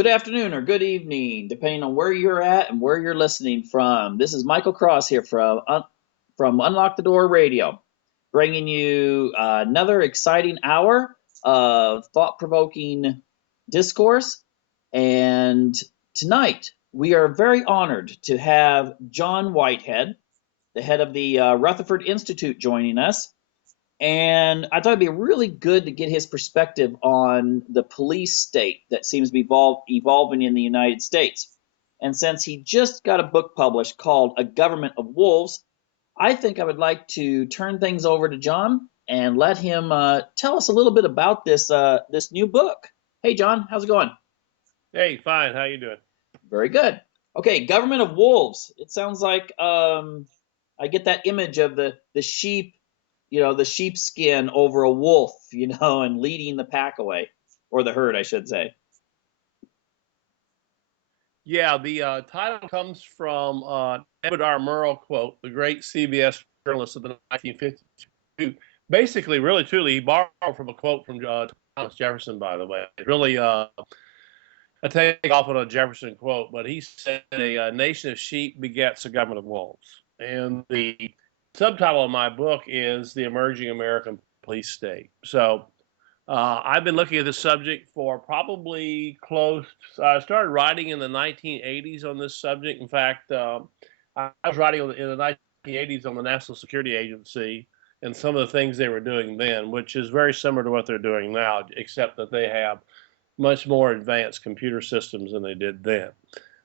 Good afternoon or good evening, depending on where you're at and where you're listening from. This is Michael Cross here from Unlock the Door Radio, bringing you another exciting hour of thought-provoking discourse. And tonight, we are very honored to have John Whitehead, the head of the Rutherford Institute, joining us. And I thought it'd be really good to get his perspective on the police state that seems to be evolving in the United States. And since he just got a book published called A Government of Wolves, I think I would like to turn things over to John and let him tell us a little bit about this new book. Hey, John, how's it going? Hey, fine. How you doing? Very good. Okay, Government of Wolves. It sounds like I get that image of the sheep, the sheepskin over a wolf, and leading the pack away, or the herd, I should say. Yeah, the title comes from Edward R. Murrow quote, the great CBS journalist of the 1950s. Who basically, really, truly, he borrowed from a quote from Thomas Jefferson, by the way. Really a takeoff on a Jefferson quote, but he said a nation of sheep begets a government of wolves. And the subtitle of my book is The Emerging American Police State. So I've been looking at this subject for probably close. I started writing in the 1980s on this subject. In fact, I was writing in the 1980s on the National Security Agency and some of the things they were doing then, which is very similar to what they're doing now, except that they have much more advanced computer systems than they did then.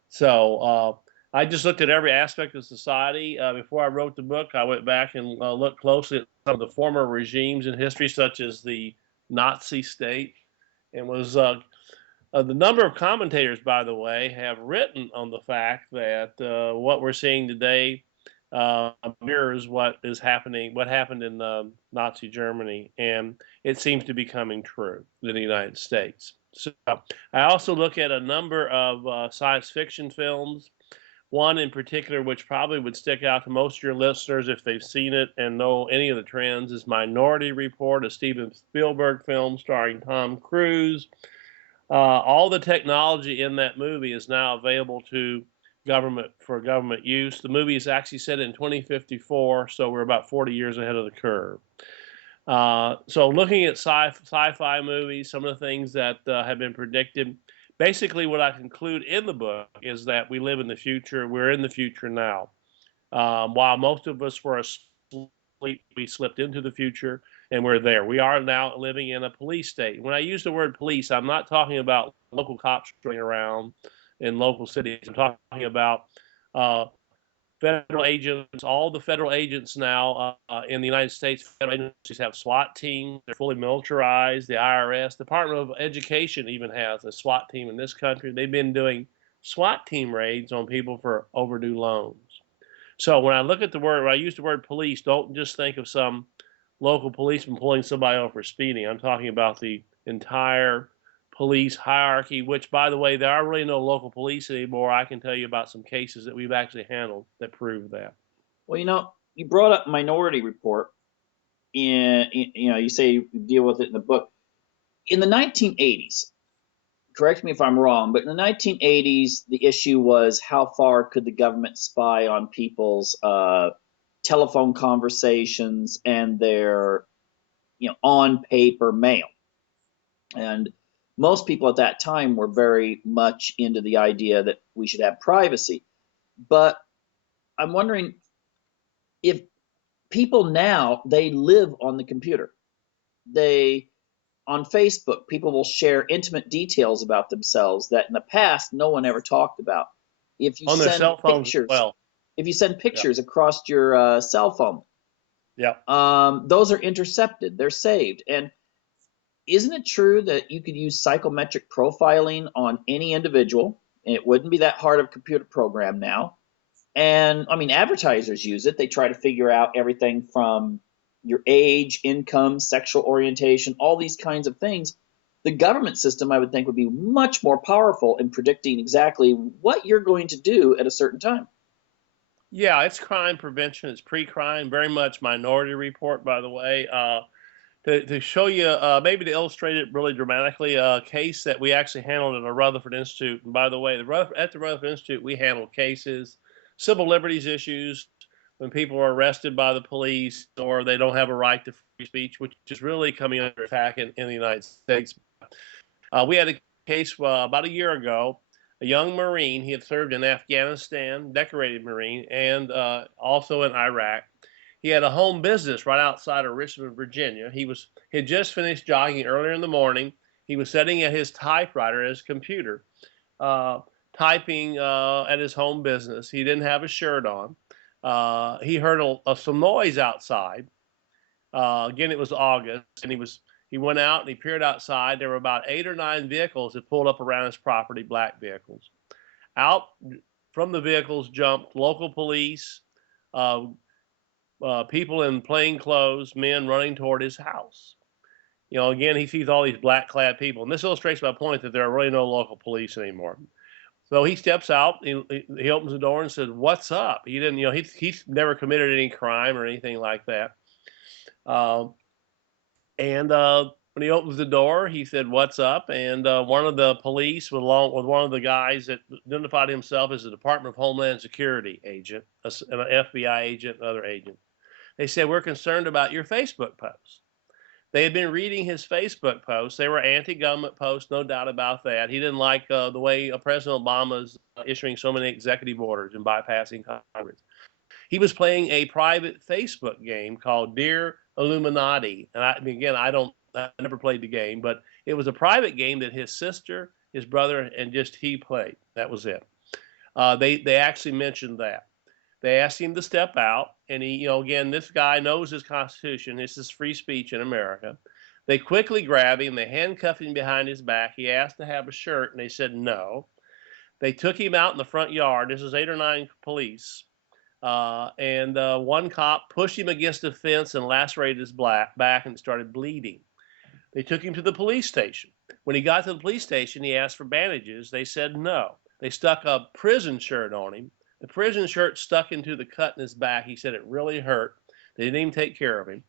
So I just looked at every aspect of society. Before I wrote the book, I went back and looked closely at some of the former regimes in history, such as the Nazi state, and was the number of commentators, by the way, have written on the fact that what we're seeing today mirrors what happened in Nazi Germany, and it seems to be coming true in the United States. So I also look at a number of science fiction films. One in particular, which probably would stick out to most of your listeners if they've seen it and know any of the trends, is Minority Report, a Steven Spielberg film starring Tom Cruise. All the technology in that movie is now available to government use. The movie is actually set in 2054, so we're about 40 years ahead of the curve. So looking at sci-fi movies, some of the things that have been predicted, basically what I conclude in the book is that we live in the future. We're in the future now. While most of us were asleep, we slipped into the future and we're there. We are now living in a police state. When I use the word police, I'm not talking about local cops running around in local cities. I'm talking about federal agents. All the federal agents now in the United States, federal agencies have SWAT teams. They're fully militarized. The IRS, Department of Education even has a SWAT team in this country. They've been doing SWAT team raids on people for overdue loans. So when I look at when I use the word police, don't just think of some local policeman pulling somebody over for speeding. I'm talking about the entire police hierarchy, which, by the way, there are really no local police anymore. I can tell you about some cases that we've actually handled that prove that. Well, you brought up Minority Report, and you say you deal with it in the book. In the 1980s, correct me if I'm wrong, but in the 1980s, the issue was how far could the government spy on people's telephone conversations and their, on paper mail. And most people at that time were very much into the idea that we should have privacy. But I'm wondering if people now, they live on the computer. On Facebook, people will share intimate details about themselves that in the past no one ever talked about. If you on their send cell phones pictures, as well. If you send Yeah. pictures across your cell phone, Yeah. those are intercepted. They're saved. And isn't it true that you could use psychometric profiling on any individual, and it wouldn't be that hard of a computer program now? And I mean, advertisers use it. They try to figure out everything from your age, income, sexual orientation, all these kinds of things. The government system, I would think, would be much more powerful in predicting exactly what you're going to do at a certain time. Yeah, it's crime prevention. It's pre-crime, very much Minority Report, by the way. to show you, maybe to illustrate it really dramatically, a case that we actually handled at the Rutherford Institute. And by the way, at the Rutherford Institute, we handle cases, civil liberties issues, when people are arrested by the police or they don't have a right to free speech, which is really coming under attack in the United States. We had a case about a year ago. A young Marine, he had served in Afghanistan, decorated Marine, and also in Iraq. He had a home business right outside of Richmond, Virginia. He had just finished jogging earlier in the morning. He was sitting at his typewriter, his computer, uh, typing at his home business. He didn't have a shirt on. He heard some noise outside. Again, it was August, and he went out and he peered outside. There were about 8 or 9 vehicles that pulled up around his property, black vehicles. Out from the vehicles jumped local police, uh, people in plain clothes, men running toward his house. Again, he sees all these black clad people. And this illustrates my point that there are really no local police anymore. So he steps out, he opens the door and says, "What's up?" He didn't, he's never committed any crime or anything like that. And when he opens the door, he said, "What's up?" And one of the police, along with one of the guys that identified himself as a Department of Homeland Security agent, an FBI agent, another agent, they said, "We're concerned about your Facebook posts." They had been reading his Facebook posts. They were anti-government posts, no doubt about that. He didn't like the way President Obama's issuing so many executive orders and bypassing Congress. He was playing a private Facebook game called Dear Illuminati. And I never played the game, but it was a private game that his sister, his brother, and just he played. That was it. They actually mentioned that. They asked him to step out, and he, again, this guy knows his Constitution. This is free speech in America. They quickly grab him. They handcuff him behind his back. He asked to have a shirt, and they said no. They took him out in the front yard. This is 8 or 9 police. And one cop pushed him against a fence and lacerated his back and started bleeding. They took him to the police station. When he got to the police station, he asked for bandages. They said no. They stuck a prison shirt on him. The prison shirt stuck into the cut in his back. He said it really hurt. They didn't even take care of him.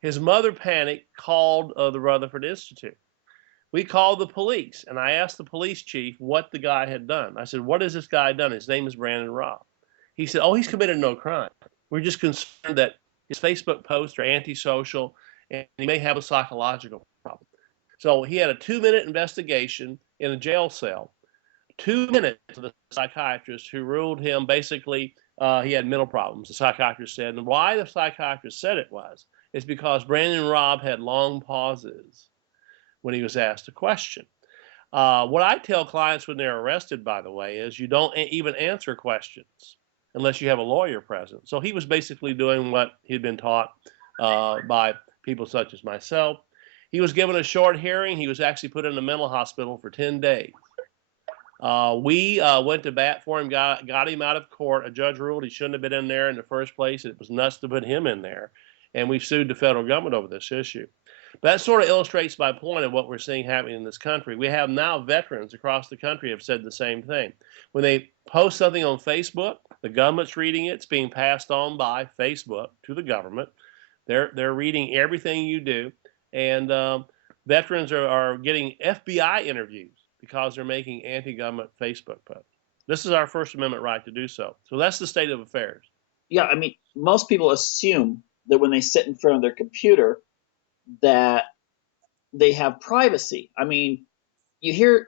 His mother panicked, called the Rutherford Institute. We called the police, and I asked the police chief what the guy had done. I said, "What has this guy done?" His name is Brandon Robb. He said, "Oh, he's committed no crime. We're just concerned that his Facebook posts are antisocial and he may have a psychological problem." So he had a 2-minute investigation in a jail cell. 2 minutes to the psychiatrist, who ruled him basically he had mental problems, the psychiatrist said. And why the psychiatrist said it is because Brandon Robb had long pauses when he was asked a question. What I tell clients when they're arrested, by the way, is you don't even answer questions unless you have a lawyer present. So he was basically doing what he'd been taught by people such as myself. He was given a short hearing. He was actually put in a mental hospital for 10 days. We went to bat for him, got him out of court. A judge ruled he shouldn't have been in there in the first place. It was nuts to put him in there. And we sued the federal government over this issue. But that sort of illustrates my point of what we're seeing happening in this country. We have now veterans across the country have said the same thing. When they post something on Facebook, the government's reading it. It's being passed on by Facebook to the government. They're reading everything you do. And veterans are getting FBI interviews because they're making anti-government Facebook posts. This is our First Amendment right to do so. So that's the state of affairs. Yeah, I mean, most people assume that when they sit in front of their computer that they have privacy. I mean, you hear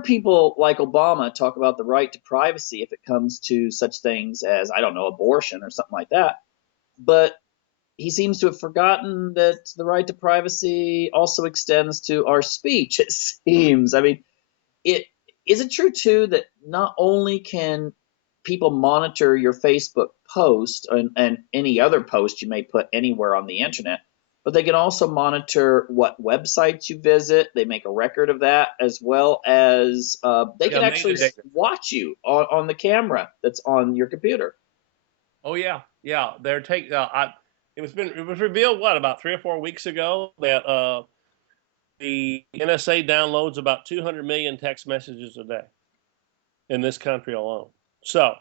people like Obama talk about the right to privacy if it comes to such things as, I don't know, abortion or something like that. But he seems to have forgotten that the right to privacy also extends to our speech, it seems. I mean, it is it true too that not only can people monitor your Facebook post and any other post you may put anywhere on the internet, but they can also monitor what websites you visit. They make a record of that, as well as they can actually watch you on the camera that's on your computer. Oh yeah, yeah. They're taking. It was revealed about 3 or 4 weeks ago that the NSA downloads about 200 million text messages a day in this country alone. So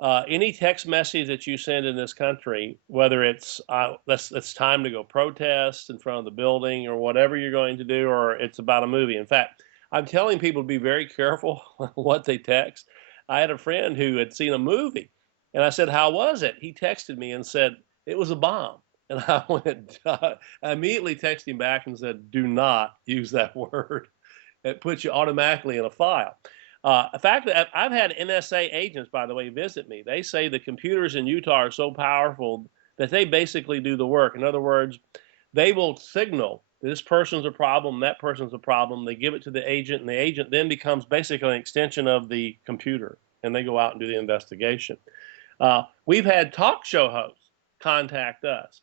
any text message that you send in this country, whether it's time to go protest in front of the building or whatever you're going to do, or it's about a movie. In fact, I'm telling people to be very careful what they text. I had a friend who had seen a movie, and I said, "How was it?" He texted me and said, "It was a bomb." And I went, I immediately texted him back and said, "Do not use that word. It puts you automatically in a file." In fact, I've had NSA agents, by the way, visit me. They say the computers in Utah are so powerful that they basically do the work. In other words, they will signal this person's a problem, that person's a problem. They give it to the agent, and the agent then becomes basically an extension of the computer, and they go out and do the investigation. We've had talk show hosts contact us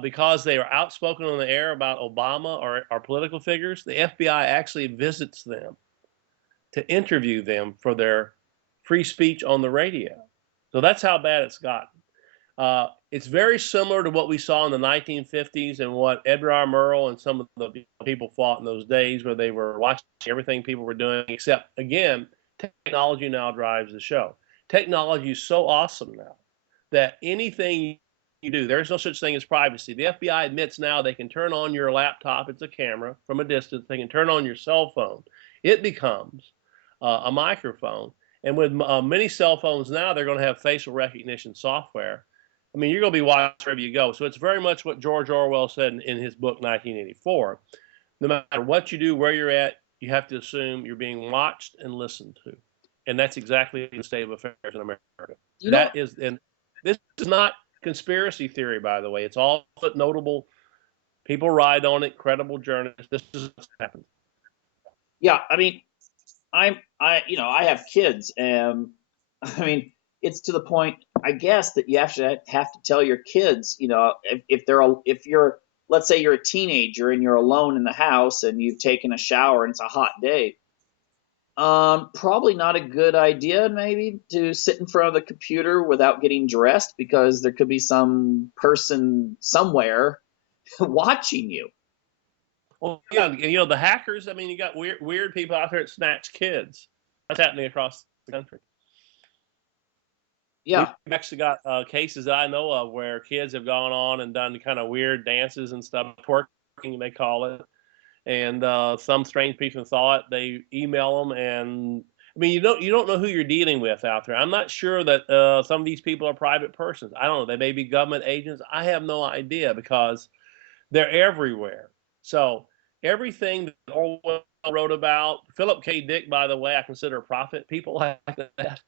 because they are outspoken on the air about Obama or political figures. The FBI actually visits them to interview them for their free speech on the radio. So that's how bad it's gotten. It's very similar to what we saw in the 1950s and what Edward R. Murrow and some of the people fought in those days, where they were watching everything people were doing, except, again, technology now drives the show. Technology is so awesome now that anything you do, there's no such thing as privacy. The FBI admits now they can turn on your laptop, it's a camera from a distance. They can turn on your cell phone. It becomes a microphone. And with many cell phones now, they're going to have facial recognition software. I mean, you're going to be watched wherever you go. So it's very much what George Orwell said in his book, 1984. No matter what you do, where you're at, you have to assume you're being watched and listened to. And that's exactly the state of affairs in America. You know, That is, and this is not conspiracy theory, by the way. It's all notable. People ride on it, credible journalists. This is what's happened. yeah, I mean, I have kids, and I mean, it's to the point, I guess, that you actually have to tell your kids, if you're, let's say you're a teenager and you're alone in the house and you've taken a shower and it's a hot day, probably not a good idea maybe to sit in front of the computer without getting dressed, because there could be some person somewhere watching you. Well, yeah, the hackers. I mean, you got weird people out there that snatch kids. That's happening across the country. We've Yeah. actually got cases that I know of where kids have gone on and done kind of weird dances and stuff, twerking they call it, and some strange people saw it. They email them, and I mean, you don't know who you're dealing with out there. I'm not sure that some of these people are private persons. I don't know. They may be government agents. I have no idea, because they're everywhere. So everything that Orwell wrote about, Philip K. Dick, by the way, I consider a prophet. People like that,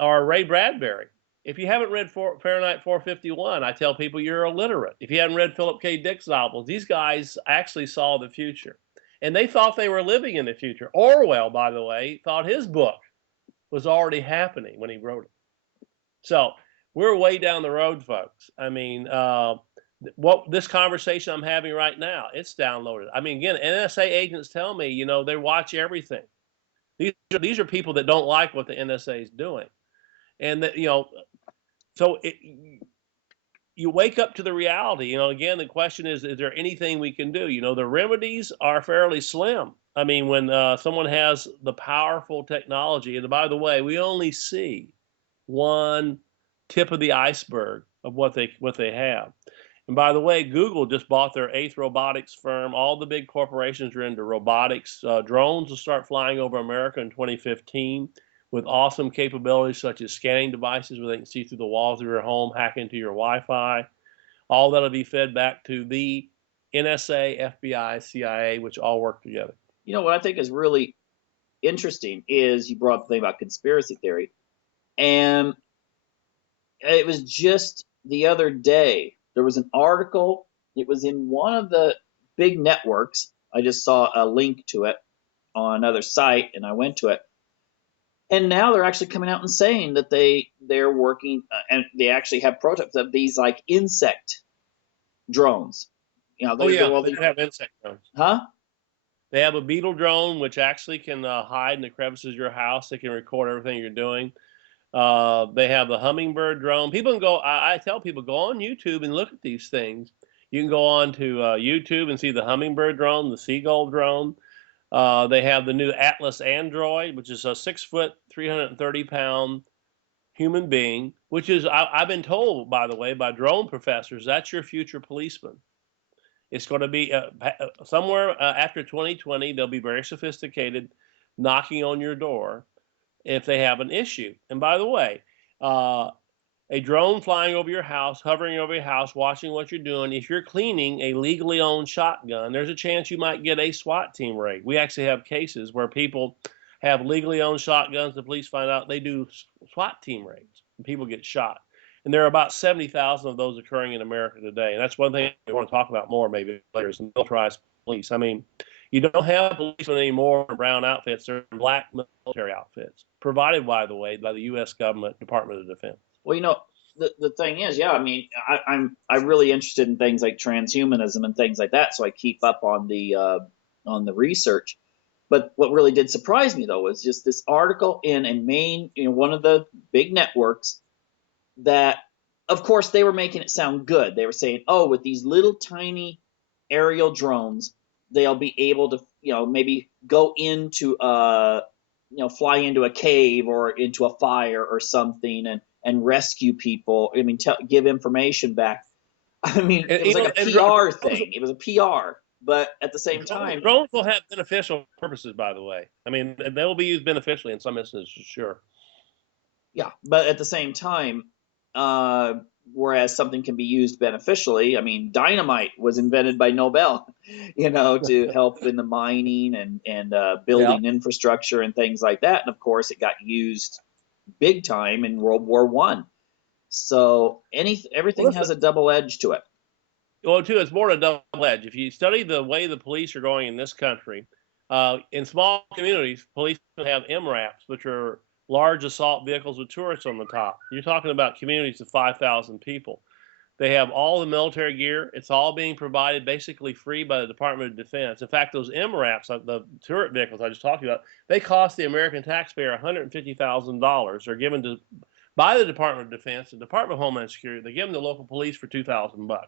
or Ray Bradbury. If you haven't read Fahrenheit 451, I tell people you're illiterate. If you haven't read Philip K. Dick's novels, these guys actually saw the future. And they thought they were living in the future. Orwell, by the way, thought his book was already happening when he wrote it. So we're way down the road, folks. I mean, what this conversation I'm having right now, it's downloaded. I mean, again, NSA agents tell me, they watch everything. These are people that don't like what the NSA is doing, and that so you wake up to the reality. Again, the question is there anything we can do? The remedies are fairly slim. I mean, when someone has the powerful technology, and by the way, we only see one tip of the iceberg of what they have. And by the way, Google just bought their eighth robotics firm. All the big corporations are into robotics. Drones will start flying over America in 2015 with awesome capabilities such as scanning devices where they can see through the walls of your home, hack into your Wi-Fi. All that'll be fed back to the NSA, FBI, CIA, which all work together. What I think is really interesting is you brought up the thing about conspiracy theory, and it was just the other day there was an article. It was in one of the big networks. I just saw a link to it on another site, and I went to it. And now they're actually coming out and saying that they're working, and they actually have prototypes of these like insect drones. Oh yeah, all they these, have insect drones. huh? They have a beetle drone, which actually can hide in the crevices of your house. They can record everything you're doing. They have the hummingbird drone. People can go. I tell people, go on YouTube and look at these things. You can go on to YouTube and see the hummingbird drone, the seagull drone. They have the new Atlas Android, which is a 6 foot, 330 pound human being, which is, I've been told, by the way, by drone professors, that's your future policeman. It's going to be somewhere after 2020, they'll be very sophisticated, knocking on your door if they have an issue. And by the way, uh, a drone flying over your house, hovering over your house, watching what you're doing. If you're cleaning a legally owned shotgun, there's a chance you might get a SWAT team raid. We actually have cases where people have legally owned shotguns. The police find out they do SWAT team raids, and people get shot. And there are about 70,000 of those occurring in America today. And that's one thing we want to talk about more maybe later is militarized police. I mean, you don't have policemen anymore in brown outfits. They're in black military outfits, provided, by the way, by the U.S. government, Department of Defense. Well, the thing is, yeah, I mean, I'm really interested in things like transhumanism and things like that, so I keep up on the research. But what really did surprise me though was just this article in a main, one of the big networks that, of course, they were making it sound good. They were saying, oh, with these little tiny aerial drones, they'll be able to, maybe go into fly into a cave or into a fire or something and rescue people. I mean, give information back. I mean, And, it was like a PR thing. It was a PR, but at the same time, drones will have beneficial purposes. By the way, I mean they will be used beneficially in some instances, sure. yeah, but at the same time, whereas something can be used beneficially, I mean, dynamite was invented by Nobel, to help in the mining and building infrastructure and things like that. And of course, it got used big time in World War One. So everything has a double edge to it. Well, too, it's more a double edge. If you study the way the police are going in this country, in small communities, police have MRAPs, which are large assault vehicles with turrets on the top. You're talking about communities of 5,000 people. They have all the military gear. It's all being provided basically free by the Department of Defense. In fact, those MRAPs, the turret vehicles I just talked about, they cost the American taxpayer $150,000. They're given by the Department of Defense, the Department of Homeland Security. They give them to local police for $2,000.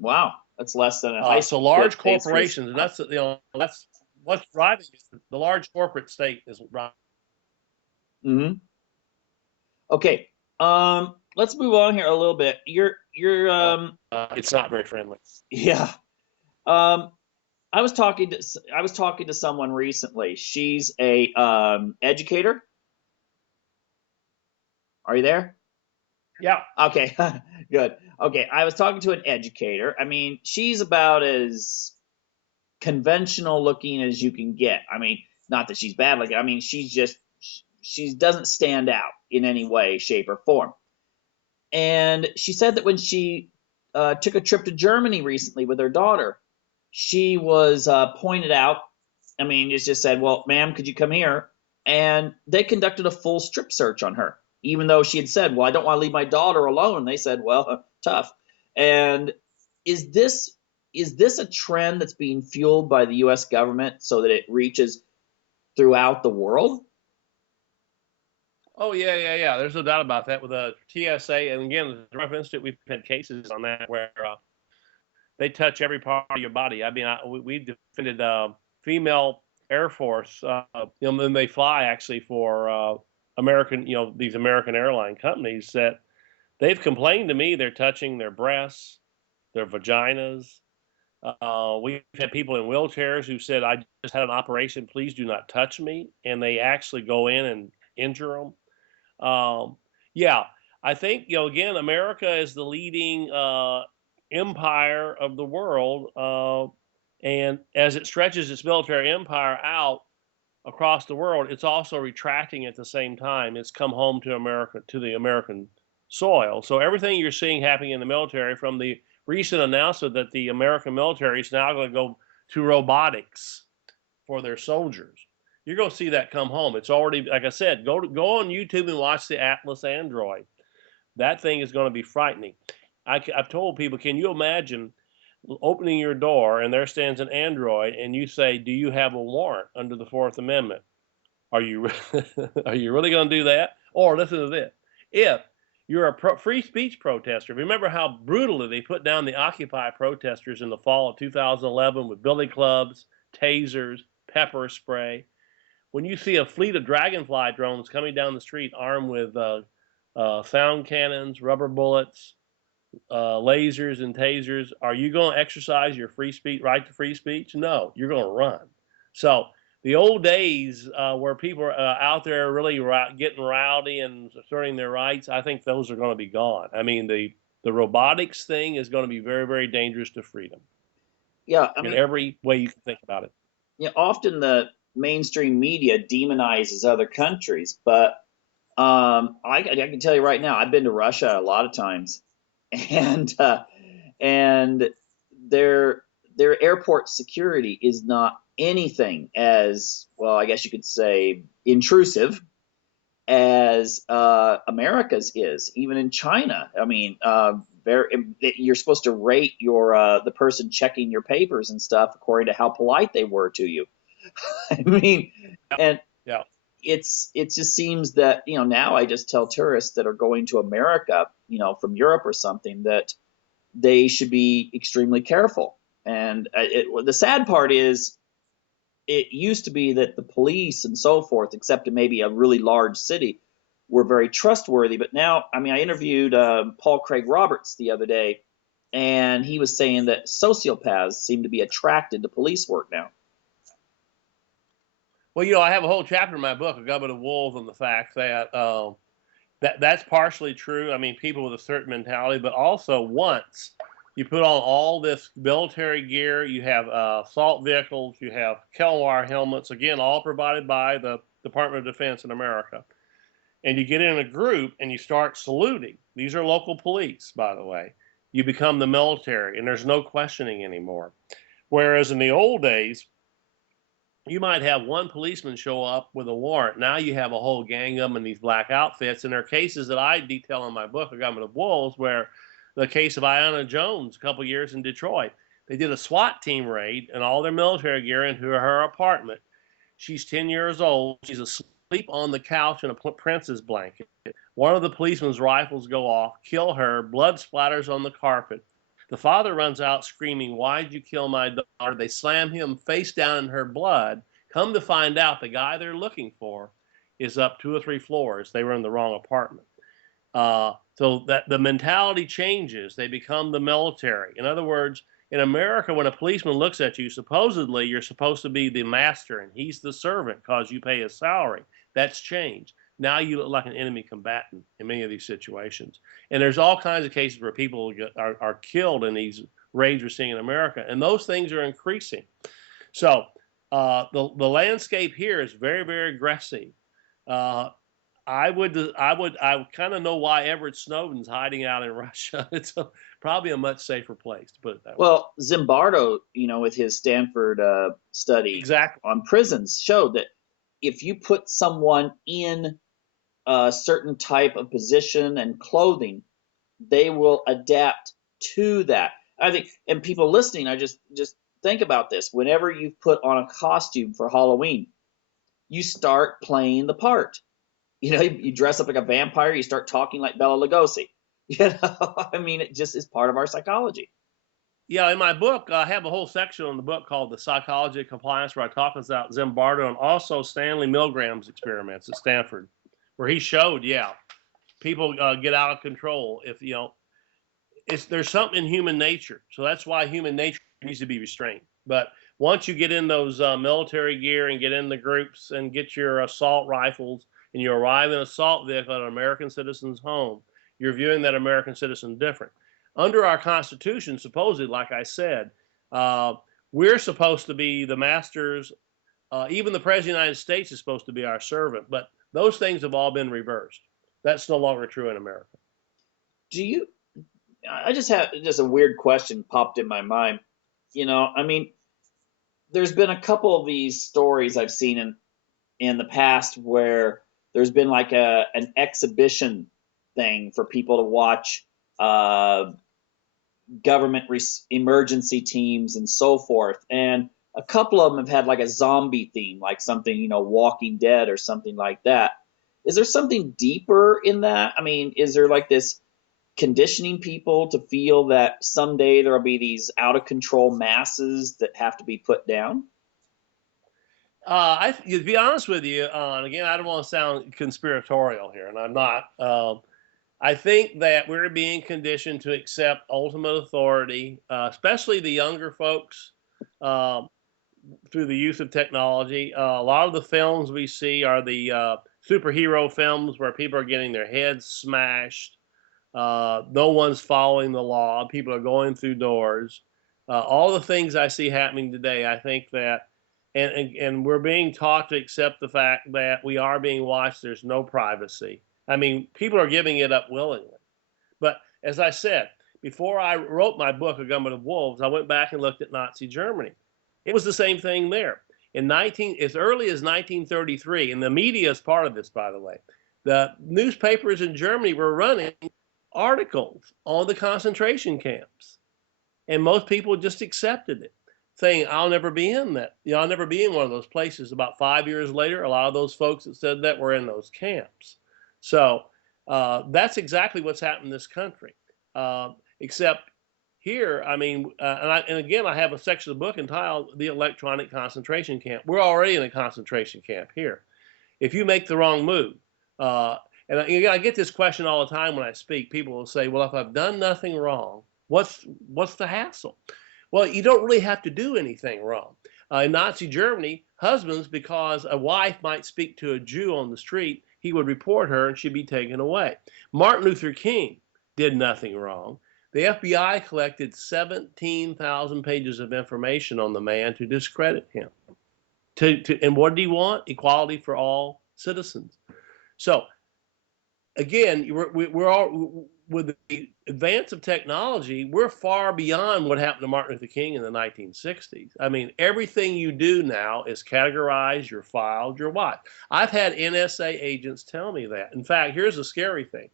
Wow, that's less than a high school. So large corporations, and that's what's driving it. The large corporate state is driving. Mm-hmm. Okay, let's move on here a little bit. It's not very friendly. Yeah. I was talking to someone recently. She's a educator. Are you there? Yeah. Okay. Good. Okay. I was talking to an educator. I mean, she's about as conventional looking as you can get. I mean, not that she's bad looking. I mean, she doesn't stand out in any way, shape, or form. And she said that when she took a trip to Germany recently with her daughter, she was pointed out. I mean, it just said, well, ma'am, could you come here? And they conducted a full strip search on her, even though she had said, well, I don't want to leave my daughter alone. They said, well, tough. And is this a trend that's being fueled by the U.S. government so that it reaches throughout the world? Oh yeah. There's no doubt about that with the TSA, and again, the Rough Institute, we've had cases on that where they touch every part of your body. I mean, we defended female Air Force, and they fly actually for American, these American airline companies that they've complained to me they're touching their breasts, their vaginas. We've had people in wheelchairs who said, I just had an operation, please do not touch me. And they actually go in and injure them. Yeah, I think, again, America is the leading empire of the world. And as it stretches its military empire out across the world, it's also retracting at the same time. It's come home to America, to the American soil. So everything you're seeing happening in the military, from the recent announcement that the American military is now going to go to robotics for their soldiers, you're going to see that come home. It's already, like I said, go on YouTube and watch the Atlas Android. That thing is going to be frightening. I've told people, can you imagine opening your door and there stands an android and you say, do you have a warrant under the Fourth Amendment? Are you are you really going to do that? Or listen to this. If you're a free speech protester, remember how brutally they put down the Occupy protesters in the fall of 2011 with billy clubs, tasers, pepper spray. when you see a fleet of dragonfly drones coming down the street armed with sound cannons, rubber bullets, lasers, and tasers, are you going to exercise your free speech right to free speech? No, you're going to run. So the old days where people are out there really getting rowdy and asserting their rights, I think those are going to be gone. I mean, the robotics thing is going to be very, very dangerous to freedom Yeah, I in mean, every way you can think about it. often the mainstream media demonizes other countries, but I can tell you right now, I've been to Russia a lot of times, and and their their airport security is not anything as well. I guess you could say intrusive as America's is. Even in China, I mean, you're supposed to rate your the person checking your papers and stuff according to how polite they were to you. I mean, Yeah, and yeah. it just seems that now I just tell tourists that are going to America, from Europe or something, that they should be extremely careful. And the sad part is, it used to be that the police and so forth, except in maybe a really large city, were very trustworthy. But now, I mean, I interviewed Paul Craig Roberts the other day, and he was saying that sociopaths seem to be attracted to police work now. Well, I have a whole chapter in my book, A Government of Wolves, on the fact that that's partially true. I mean, people with a certain mentality, but also once you put on all this military gear, you have assault vehicles, you have Kelwar helmets, again, all provided by the Department of Defense in America. And you get in a group and you start saluting. These are local police, by the way. You become the military, and there's no questioning anymore. Whereas in the old days, you might have one policeman show up with a warrant. Now you have a whole gang of them in these black outfits. And there are cases that I detail in my book, A Government of Wolves, where the case of Ayanna Jones a couple years in Detroit, they did a SWAT team raid and all their military gear into her apartment. She's 10 years old. She's asleep on the couch in a prince's blanket. One of the policeman's rifles go off, kill her, blood splatters on the carpet. The father runs out screaming, "Why'd you kill my daughter?" They slam him face down in her blood. Come to find out, the guy they're looking for is up 2 or 3 floors. They were in the wrong apartment. So that the mentality changes. They become the military. In other words, in America, when a policeman looks at you, supposedly you're supposed to be the master and he's the servant because you pay his salary. That's changed. Now you look like an enemy combatant in many of these situations. And there's all kinds of cases where people are killed in these raids we're seeing in America, and those things are increasing. So the landscape here is very, very aggressive. Uh, I kind of know why Everett Snowden's hiding out in Russia. It's probably a much safer place, to put it that way. Well, Zimbardo, with his Stanford study Exactly. on prisons, showed that if you put someone in a certain type of position and clothing, they will adapt to that. I think, and people listening, I just think about this. Whenever you put on a costume for Halloween, you start playing the part. You dress up like a vampire, you start talking like Bela Lugosi. I mean, it just is part of our psychology. Yeah, in my book, I have a whole section on the book called The Psychology of Compliance, where I talk about Zimbardo and also Stanley Milgram's experiments at Stanford, where he showed, yeah, people get out of control if there's something in human nature. So that's why human nature needs to be restrained. But once you get in those military gear and get in the groups and get your assault rifles and you arrive in an assault vehicle at an American citizen's home, you're viewing that American citizen different. Under our Constitution, supposedly, like I said, uh, we're supposed to be the masters. Even the President of the United States is supposed to be our servant. But those things have all been reversed. That's no longer true in America. Do you? I just have just a weird question popped in my mind. I mean, there's been a couple of these stories I've seen in the past where there's been like an exhibition thing for people to watch uh, government emergency teams and so forth. And a couple of them have had like a zombie theme, like something, Walking Dead or something like that. Is there something deeper in that? I mean, is there like this conditioning people to feel that someday there'll be these out of control masses that have to be put down? To be honest with you, and again, I don't want to sound conspiratorial here, and I'm not. I think that we're being conditioned to accept ultimate authority, especially the younger folks, um, through the use of technology. A lot of the films we see are the superhero films where people are getting their heads smashed. No one's following the law. People are going through doors. All the things I see happening today, I think that, and we're being taught to accept the fact that we are being watched. There's no privacy. I mean, people are giving it up willingly. But as I said, before I wrote my book, A Government of Wolves, I went back and looked at Nazi Germany. It was the same thing there. As early as 1933, and the media is part of this, by the way, the newspapers in Germany were running articles on the concentration camps, and most people just accepted it, saying, "I'll never be in that. I'll never be in one of those places." About 5 years later, a lot of those folks that said that were in those camps. So that's exactly what's happened in this country. Except here, I mean, and again, I have a section of the book entitled "The Electronic Concentration Camp." We're already in a concentration camp here. If you make the wrong move, and I get this question all the time when I speak. People will say, "Well, if I've done nothing wrong, what's the hassle?" Well, you don't really have to do anything wrong. In Nazi Germany, husbands, because a wife might speak to a Jew on the street, he would report her and she'd be taken away. Martin Luther King did nothing wrong. The FBI collected 17,000 pages of information on the man to discredit him. And what did he want? Equality for all citizens. So again, we're all, with the advance of technology, we're far beyond what happened to Martin Luther King in the 1960s. I mean, everything you do now is categorized, you're filed, you're watched. I've had NSA agents tell me that. In fact, here's the scary thing.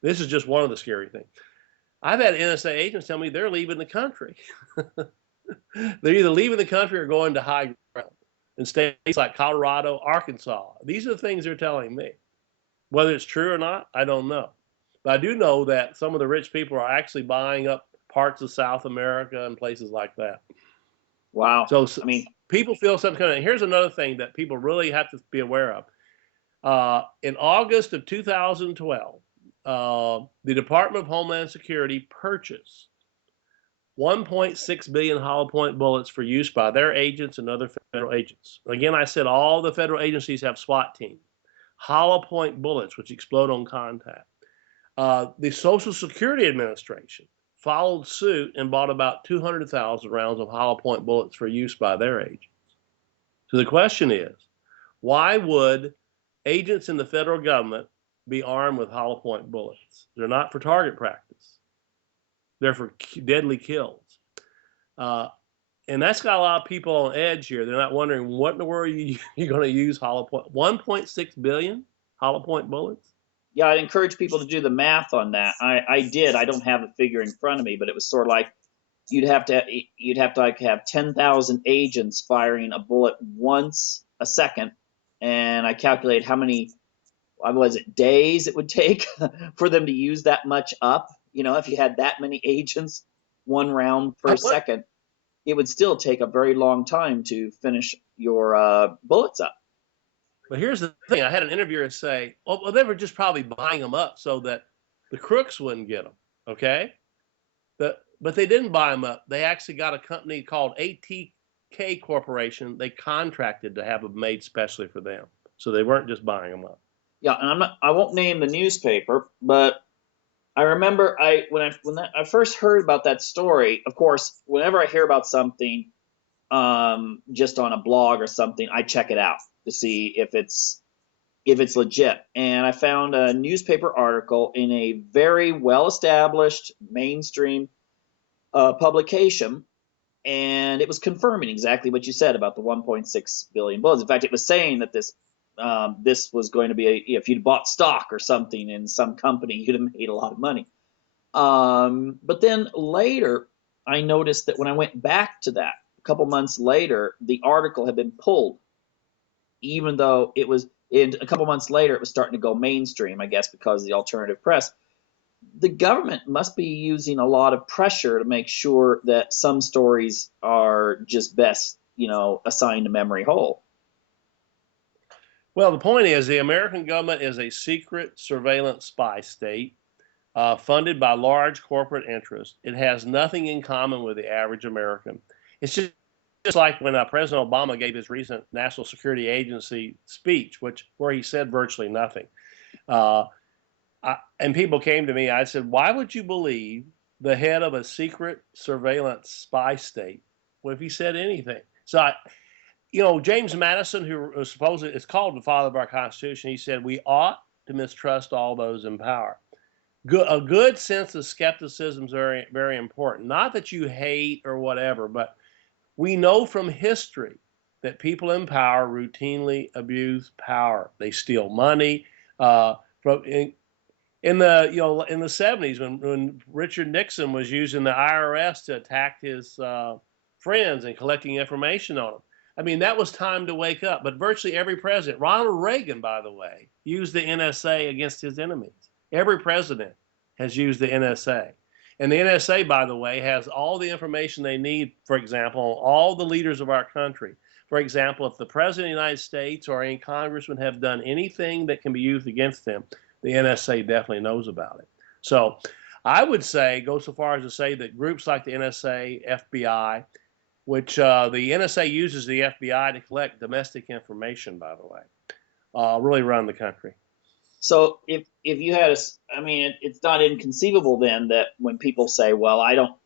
This is just one of the scary things. I've had NSA agents tell me they're leaving the country. They're either leaving the country or going to high ground in states like Colorado, Arkansas. These are the things they're telling me. Whether it's true or not, I don't know. But I do know that some of the rich people are actually buying up parts of South America and places like that. Wow. So I mean, people feel some kind of. Here's another thing that people really have to be aware of. In August of 2012, the Department of Homeland Security purchased 1.6 billion hollow point bullets for use by their agents and other federal agents. Again, I said all the federal agencies have SWAT teams. Hollow point bullets, which explode on contact. The Social Security Administration followed suit and bought about 200,000 rounds of hollow point bullets for use by their agents. So the question is, why would agents in the federal government be armed with hollow point bullets? They're not for target practice. They're for deadly kills. And that's got a lot of people on edge here. They're not wondering what in the world you're going to use hollow point. 1.6 billion hollow point bullets? yeah, I'd encourage people to do the math on that. I did. I don't have a figure in front of me, but it was sort of like you'd have to like have 10,000 agents firing a bullet once a second, and I calculate how many, was it days it would take for them to use that much up. You know, if you had that many agents, one round per What? second, it would still take a very long time to finish your bullets up. But here's the thing. I had an interviewer say, "Oh, well, they were just probably buying them up so that the crooks wouldn't get them." Okay, but they didn't buy them up. They actually got a company called ATK Corporation. They contracted to have them made specially for them, so they weren't just buying them up. Yeah, and I won't name the newspaper, but I remember when I first heard about that story. Of course, whenever I hear about something, just on a blog or something, I check it out to see if it's legit. And I found a newspaper article in a very well established mainstream publication, and it was confirming exactly what you said about the 1.6 billion bullets. In fact, it was saying that this was going to be if you'd bought stock or something in some company, you'd have made a lot of money. But then later, I noticed that when I went back to that a couple months later, the article had been pulled, even though it was in a couple months later, it was starting to go mainstream, I guess, because of the alternative press. The government must be using a lot of pressure to make sure that some stories are just best, assigned to memory hole. Well, the point is the American government is a secret surveillance spy state funded by large corporate interests. It has nothing in common with the average American. It's just like when President Obama gave his recent National Security Agency speech, where he said virtually nothing. Uh, and people came to me. I said, "Why would you believe the head of a secret surveillance spy state? What if he said anything?" James Madison, who was supposedly is called the father of our Constitution, he said we ought to mistrust all those in power. A good sense of skepticism is very, very important. Not that you hate or whatever, but we know from history that people in power routinely abuse power. They steal money. From in the 70s when Richard Nixon was using the IRS to attack his friends and collecting information on them. I mean, that was time to wake up. But virtually every president, Ronald Reagan, by the way, used the NSA against his enemies. Every president has used the NSA. And the NSA, by the way, has all the information they need, for example, on all the leaders of our country. For example, if the President of the United States or any congressman have done anything that can be used against them, the NSA definitely knows about it. So I would go so far as to say that groups like the NSA, FBI, which the NSA uses the FBI to collect domestic information, by the way, really run the country. So if you had a, I mean, it's not inconceivable then that when people say, well, I don't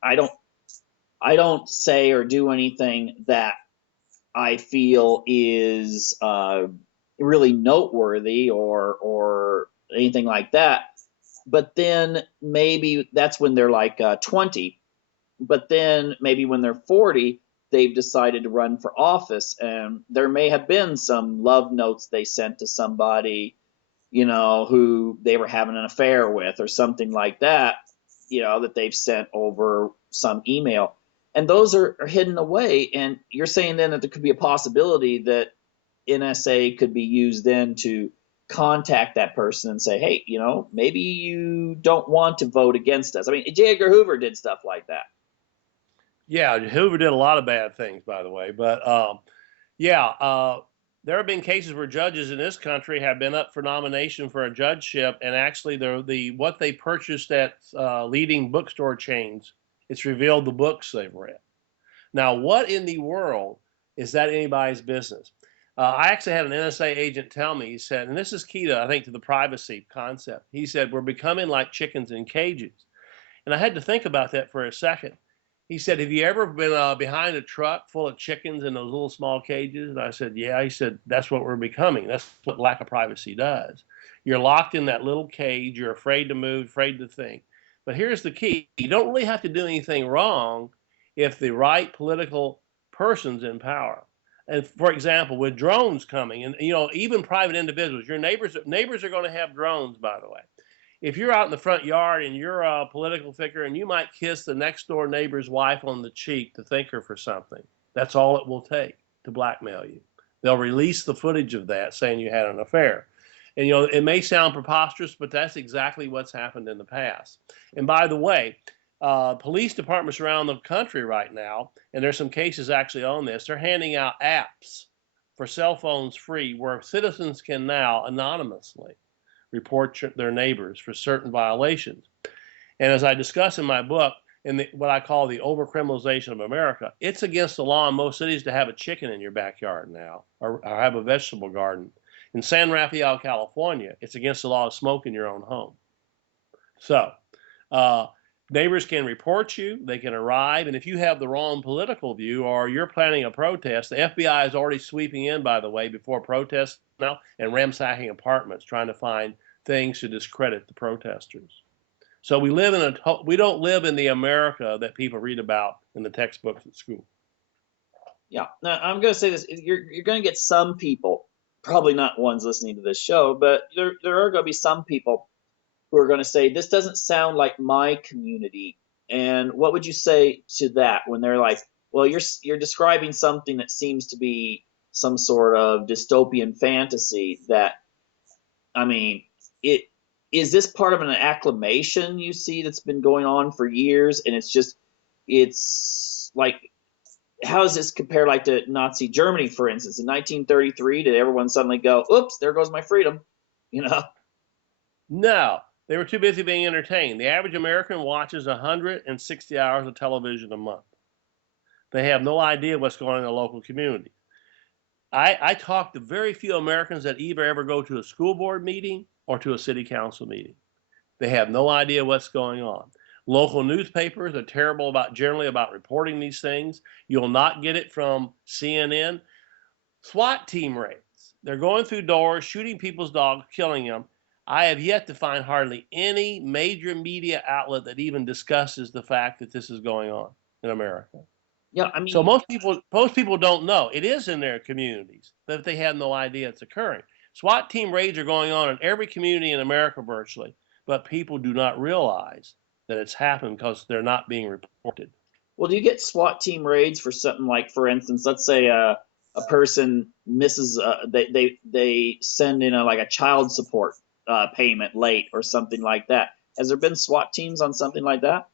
say or do anything that I feel is really noteworthy or anything like that. But then maybe that's when they're like 20. But then maybe when they're 40, they've decided to run for office, and there may have been some love notes they sent to somebody, who they were having an affair with or something like that, that they've sent over some email. And those are hidden away. And you're saying then that there could be a possibility that NSA could be used then to contact that person and say, hey, maybe you don't want to vote against us. I mean, J. Edgar Hoover did stuff like that. Yeah, Hoover did a lot of bad things, by the way. But yeah, there have been cases where judges in this country have been up for nomination for a judgeship, and actually, what they purchased at leading bookstore chains, it's revealed the books they've read. Now, what in the world is that anybody's business? I actually had an NSA agent tell me, he said, and this is key to, I think, to the privacy concept. He said, we're becoming like chickens in cages. And I had to think about that for a second. He said, have you ever been behind a truck full of chickens in those little small cages? And I said, yeah. He said, that's what we're becoming. That's what lack of privacy does. You're locked in that little cage. You're afraid to move, afraid to think. But here's the key. You don't really have to do anything wrong if the right political person's in power. And for example, with drones coming, and even private individuals, your neighbors are going to have drones, by the way. If you're out in the front yard and you're a political figure and you might kiss the next door neighbor's wife on the cheek to thank her for something, that's all it will take to blackmail you. They'll release the footage of that saying you had an affair. And it may sound preposterous, but that's exactly what's happened in the past. And by the way, police departments around the country right now, and there's some cases actually on this, they're handing out apps for cell phones free where citizens can now anonymously report their neighbors for certain violations. And as I discuss in my book, what I call the overcriminalization of America, it's against the law in most cities to have a chicken in your backyard now, or have a vegetable garden. In San Rafael, California, it's against the law to smoke in your own home. So, uh, neighbors can report you, they can arrive, and if you have the wrong political view or you're planning a protest, the FBI is already sweeping in, by the way, before protests now and ransacking apartments trying to find things to discredit the protesters. So we don't live in the America that people read about in the textbooks at school. Yeah. Now, I'm going to say this. You're going to get some people, probably not ones listening to this show, but there are going to be some people who are going to say, this doesn't sound like my community. And what would you say to that when they're like, well, you're describing something that seems to be some sort of dystopian fantasy that, I mean, it is this part of an acclamation you see that's been going on for years, and it's like how does this compare like to Nazi Germany, for instance? In 1933, did everyone suddenly go, oops, there goes my freedom? You know? No, they were too busy being entertained. The average American watches 160 hours of television a month. They have no idea what's going on in the local community. I talk to very few Americans that either ever go to a school board meeting or to a city council meeting. They have no idea what's going on. Local newspapers are terrible generally about reporting these things. You'll not get it from CNN. SWAT team raids. They're going through doors, shooting people's dogs, killing them. I have yet to find hardly any major media outlet that even discusses the fact that this is going on in America. Yeah, I So mean, most people don't know. It is in their communities, but they have no idea it's occurring. SWAT team raids are going on in every community in America virtually, but people do not realize that it's happened because they're not being reported. well, do you get SWAT team raids for something like, for instance, let's say a person misses, they send in a like a child support payment late or something like that. Has there been SWAT teams on something like that?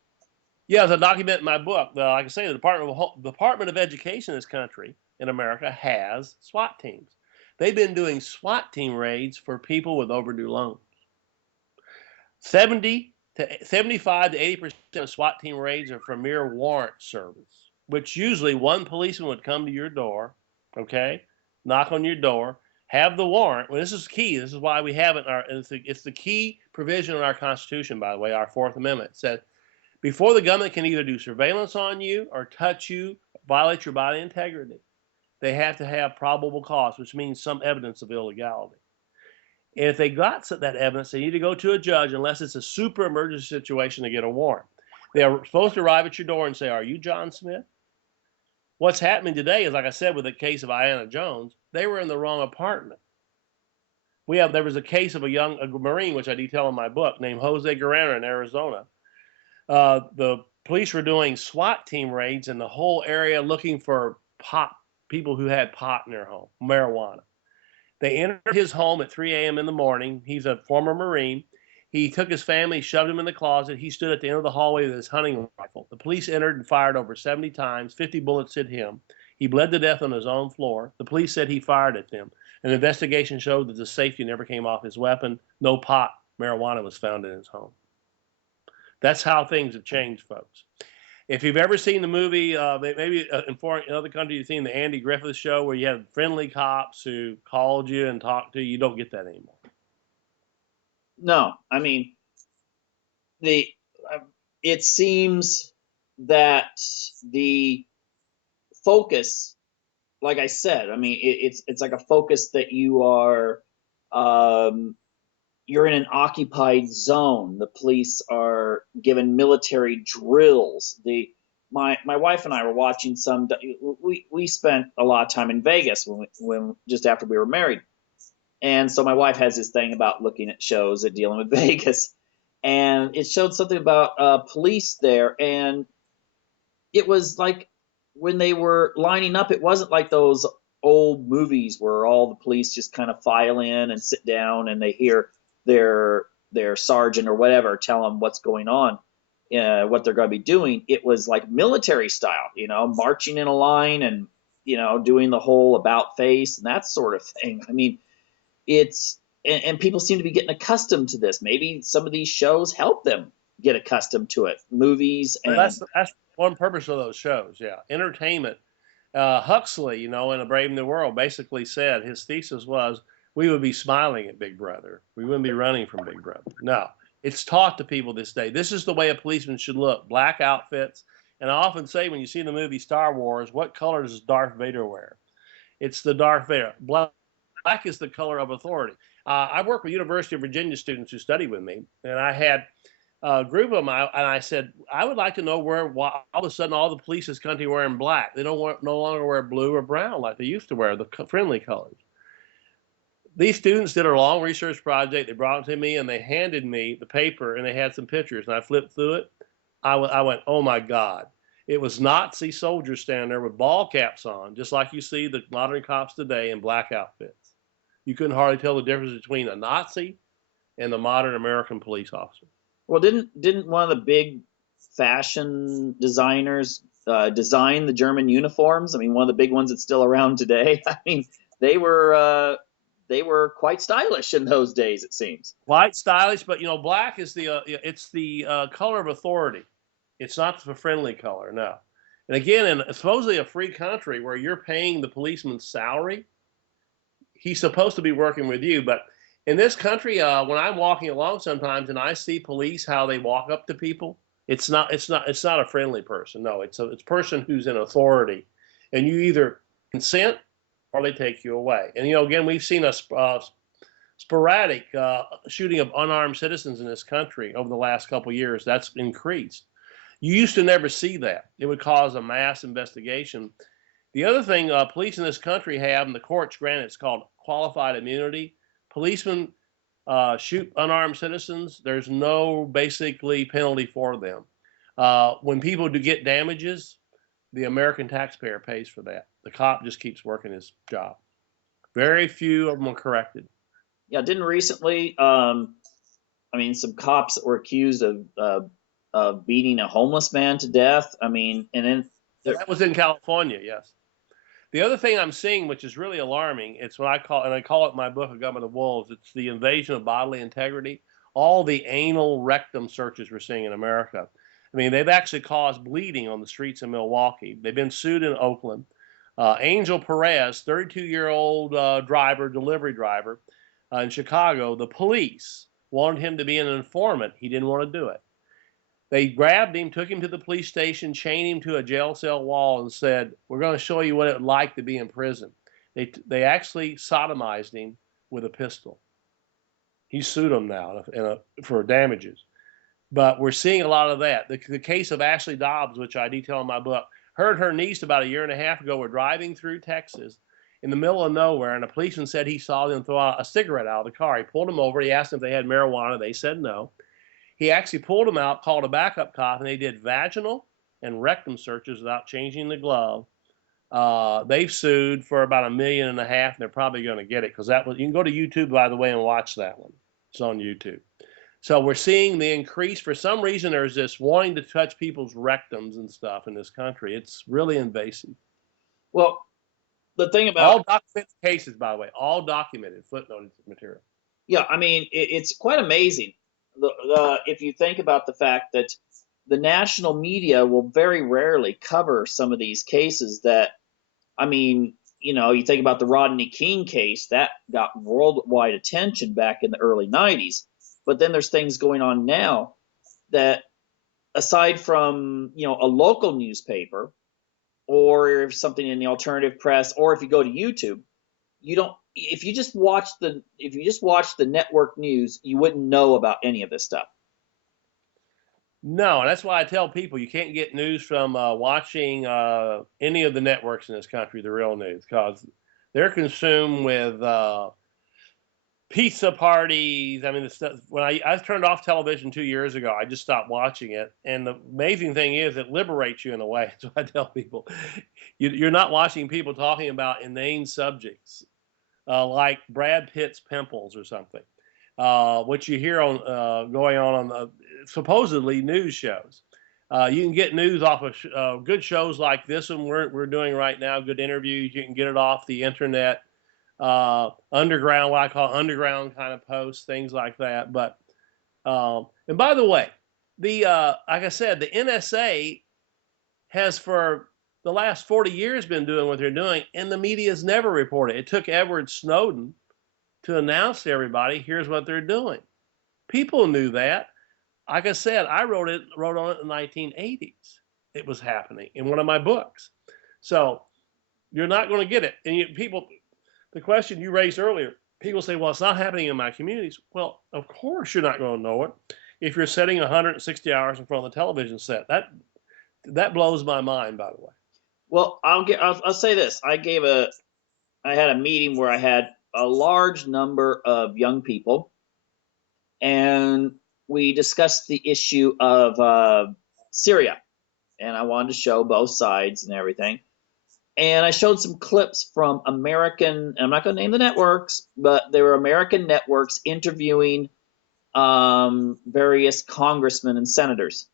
Yeah, as I document in my book, like I say, the Department of Education in this country, in America, has SWAT teams. They've been doing SWAT team raids for people with overdue loans. 75 to 80% of SWAT team raids are for mere warrant service, which usually one policeman would come to your door, okay, knock on your door, have the warrant. Well, this is key. This is why we have it in our, it's the key provision in our Constitution, by the way, our Fourth Amendment. It said, before the government can either do surveillance on you or touch you, violate your body integrity, they have to have probable cause, which means some evidence of illegality. And if they got that evidence, they need to go to a judge unless it's a super emergency situation to get a warrant. They are supposed to arrive at your door and say, are you John Smith? What's happening today is, like I said, with the case of Ayanna Jones, they were in the wrong apartment. There was a case of a Marine, which I detail in my book, named Jose Guerrero in Arizona. The police were doing SWAT team raids in the whole area looking for people who had pot in their home, marijuana. They entered his home at 3 a.m. in the morning. He's a former Marine. He took his family, shoved him in the closet. He stood at the end of the hallway with his hunting rifle. The police entered and fired over 70 times. 50 bullets hit him. He bled to death on his own floor. The police said he fired at them. An investigation showed that the safety never came off his weapon. No pot, marijuana was found in his home. That's how things have changed, folks. If you've ever seen the movie, maybe in other countries you've seen the Andy Griffith Show, where you had friendly cops who called you and talked to you, you don't get that anymore. No, I mean, the it seems that the focus, like I said, I mean, it's like a focus that um, you're in an occupied zone. The police are given military drills. My wife and I were watching some. We spent a lot of time in Vegas when just after we were married, and so my wife has this thing about looking at shows that dealing with Vegas, and it showed something about police there, and it was like when they were lining up, it wasn't like those old movies where all the police just kind of file in and sit down and they hear their sergeant or whatever tell them what's going on, what they're going to be doing. It was like military style, marching in a line and doing the whole about face and that sort of thing. I mean, it's and people seem to be getting accustomed to this. Maybe some of these shows help them get accustomed to it. Movies Well, and that's one purpose of those shows. Yeah, entertainment. Huxley, in A Brave New World, basically said his thesis was we would be smiling at Big Brother. We wouldn't be running from Big Brother. No, it's taught to people this day. This is the way a policeman should look: black outfits. And I often say, when you see the movie Star Wars, what color does Darth Vader wear? It's the Darth Vader. Black is the color of authority. I work with University of Virginia students who study with me, and I had a group of them, and I said, I would like to know why all of a sudden all the police in this country are wearing black. They don't no longer wear blue or brown like they used to wear, the friendly colors. These students did a long research project. They brought it to me, and they handed me the paper, and they had some pictures, and I flipped through it. I went, oh, my God. It was Nazi soldiers standing there with ball caps on, just like you see the modern cops today in black outfits. You couldn't hardly tell the difference between a Nazi and the modern American police officer. well, didn't one of the big fashion designers designed the German uniforms. I mean, one of the big ones that's still around today. I mean, they were quite stylish in those days, it seems. White, stylish, but black is the color of authority. It's not the friendly color, no. And again, in supposedly a free country where you're paying the policeman's salary, he's supposed to be working with you. But in this country, when I'm walking along sometimes and I see police, how they walk up to people, it's not a friendly person. No, it's a person who's in authority, and you either consent or they take you away. And again, we've seen a sporadic shooting of unarmed citizens in this country over the last couple of years. That's increased. You used to never see that. It would cause a mass investigation. The other thing police in this country have, and the courts grant, it's called qualified immunity. Policemen shoot unarmed citizens. There's no basically penalty for them. When people do get damages, the American taxpayer pays for that. The cop just keeps working his job. Very few of them are corrected. Yeah, didn't recently. I mean, some cops that were accused of beating a homeless man to death. I mean, and then That was in California, yes. The other thing I'm seeing, which is really alarming, it's what I call it in my book, A Government of Wolves, it's the invasion of bodily integrity. All the anal rectum searches we're seeing in America. I mean, they've actually caused bleeding on the streets of Milwaukee. They've been sued in Oakland. Angel Perez, 32-year-old delivery driver in Chicago, the police wanted him to be an informant. He didn't want to do it. They grabbed him, took him to the police station, chained him to a jail cell wall, and said, "We're going to show you what it would like to be in prison." They actually sodomized him with a pistol. He sued them now for damages. But we're seeing a lot of that. The case of Ashley Dobbs, which I detail in my book, her and her niece about a year and a half ago were driving through Texas in the middle of nowhere, and a policeman said he saw them throw out a cigarette out of the car. He pulled them over. He asked them if they had marijuana. They said no. He actually pulled them out, called a backup cop, and they did vaginal and rectum searches without changing the glove. They've sued for about $1.5 million, and they're probably going to get it because you can go to YouTube, by the way, and watch that one. It's on YouTube. So we're seeing the increase. For some reason, there's this wanting to touch people's rectums and stuff in this country. It's really invasive. well, the thing about All documented cases, by the way, all documented, footnoted material. yeah, I mean, it's quite amazing. If you think about the fact that the national media will very rarely cover some of these cases that, I mean, you think about the Rodney King case that got worldwide attention back in the early 90s. But then there's things going on now that, aside from, a local newspaper or something in the alternative press, or if you go to YouTube, you don't if you just watch the network news, you wouldn't know about any of this stuff. No, and that's why I tell people you can't get news from watching any of the networks in this country, the real news, because they're consumed with pizza parties. I mean, the stuff, when I turned off television 2 years ago, I just stopped watching it. And the amazing thing is, it liberates you in a way. So I tell people, you're not watching people talking about inane subjects like Brad Pitt's pimples or something, which you hear on going on the supposedly news shows. You can get news off of good shows like this one we're doing right now, good interviews. You can get it off the internet, underground, what I call underground kind of posts, things like that. But and by the way, like I said, the NSA has for the last 40 years been doing what they're doing, and the media's never reported. It took Edward Snowden to announce to everybody, here's what they're doing. People knew that. Like I said, I wrote on it in the 1980s. It was happening in one of my books. So you're not going to get it. And the question you raised earlier, people say, well, it's not happening in my communities. Well, of course you're not going to know it if you're sitting 160 hours in front of the television set. That blows my mind, by the way. Well, I'll say this. I had a meeting where I had a large number of young people, and we discussed the issue of Syria, and I wanted to show both sides and everything. And I showed some clips from American, I'm not going to name the networks, but they were American networks interviewing various congressmen and senators.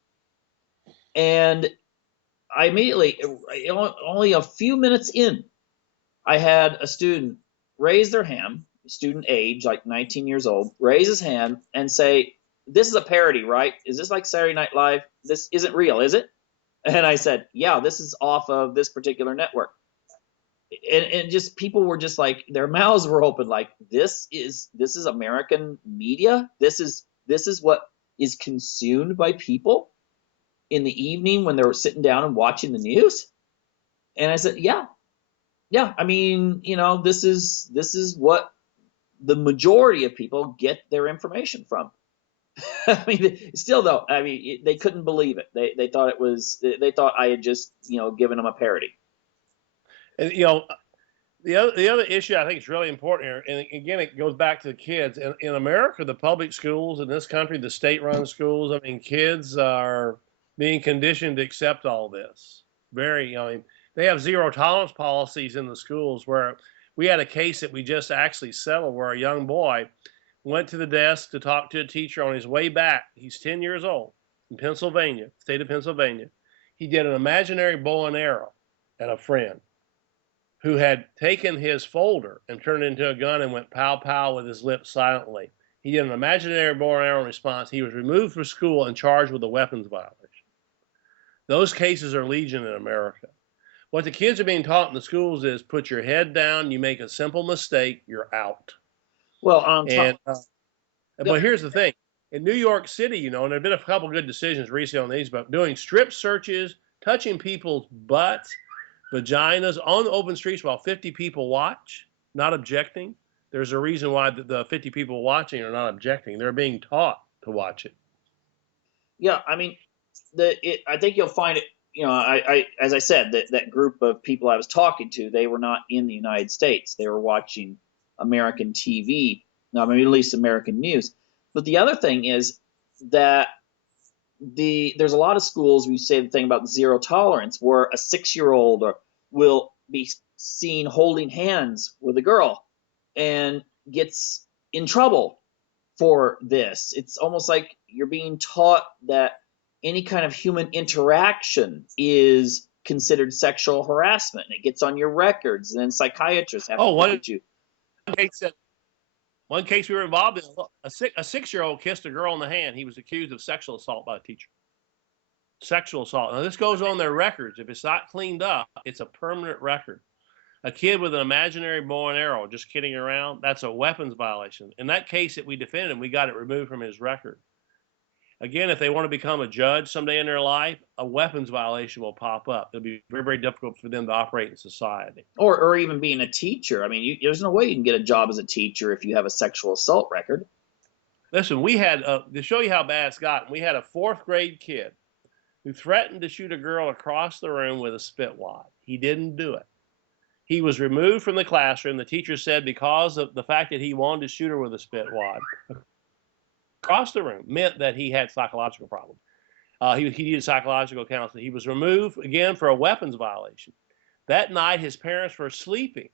And I immediately, only a few minutes in, I had a student raise their hand, student age, like 19 years old, raise his hand and say, "This is a parody, right? Is this like Saturday Night Live? This isn't real, is it?" And I said, "Yeah, this is off of this particular network." And just people were just like their mouths were open, like this is American media. This is what is consumed by people in the evening when they're sitting down and watching the news. And I said, yeah, yeah. I mean, this is what the majority of people get their information from. I mean, still though, I mean, they couldn't believe it. They thought it was. They thought I had just given them a parody. And the other issue I think is really important here, and again, it goes back to the kids. In America, the public schools in this country, the state-run schools, I mean, kids are being conditioned to accept all this. I mean, they have zero tolerance policies in the schools where we had a case that we just actually settled where a young boy went to the desk to talk to a teacher on his way back. He's 10 years old in Pennsylvania, state of Pennsylvania. He did an imaginary bow and arrow at a friend who had taken his folder and turned it into a gun and went pow pow with his lips silently. He did an imaginary bow and arrow response. He was removed from school and charged with a weapons violation. Those cases are legion in America. What the kids are being taught in the schools is put your head down, you make a simple mistake, you're out. Well, on top, And but here's the thing. In New York City, and there have been a couple good decisions recently on these, but doing strip searches, touching people's butts, vaginas on the open streets while 50 people watch, not objecting. There's a reason why the 50 people watching are not objecting. They're being taught to watch it. yeah, I mean, I think you'll find it. As I said, that group of people I was talking to, they were not in the United States. They were watching American TV, no, I mean, at least American news. But the other thing is that there's a lot of schools we say the thing about zero tolerance, where a 6 year old will be seen holding hands with a girl and gets in trouble for this. It's almost like you're being taught that any kind of human interaction is considered sexual harassment, and it gets on your records, and then psychiatrists have to Oh, look at you. case one case we were involved in, a 6-year-old kissed a girl in the hand. He was accused of sexual assault by a teacher. Sexual assault. Now this goes on their records. If it's not cleaned up, it's a permanent record. A kid with an imaginary bow and arrow just kidding around, that's a weapons violation. In that case that we defended him, we got it removed from his record. Again, if they want to become a judge someday in their life, a weapons violation will pop up. It'll be very, very difficult for them to operate in society. Or even being a teacher. I mean, there's no way you can get a job as a teacher if you have a sexual assault record. Listen, we had, to show you how bad it's gotten, we had a 4th grade kid who threatened to shoot a girl across the room with a spit wad. He didn't do it. He was removed from the classroom. The teacher said because of the fact that he wanted to shoot her with a spit wad across the room meant that he had psychological problems. He needed psychological counseling. He was removed again for a weapons violation. That night, his parents were sleeping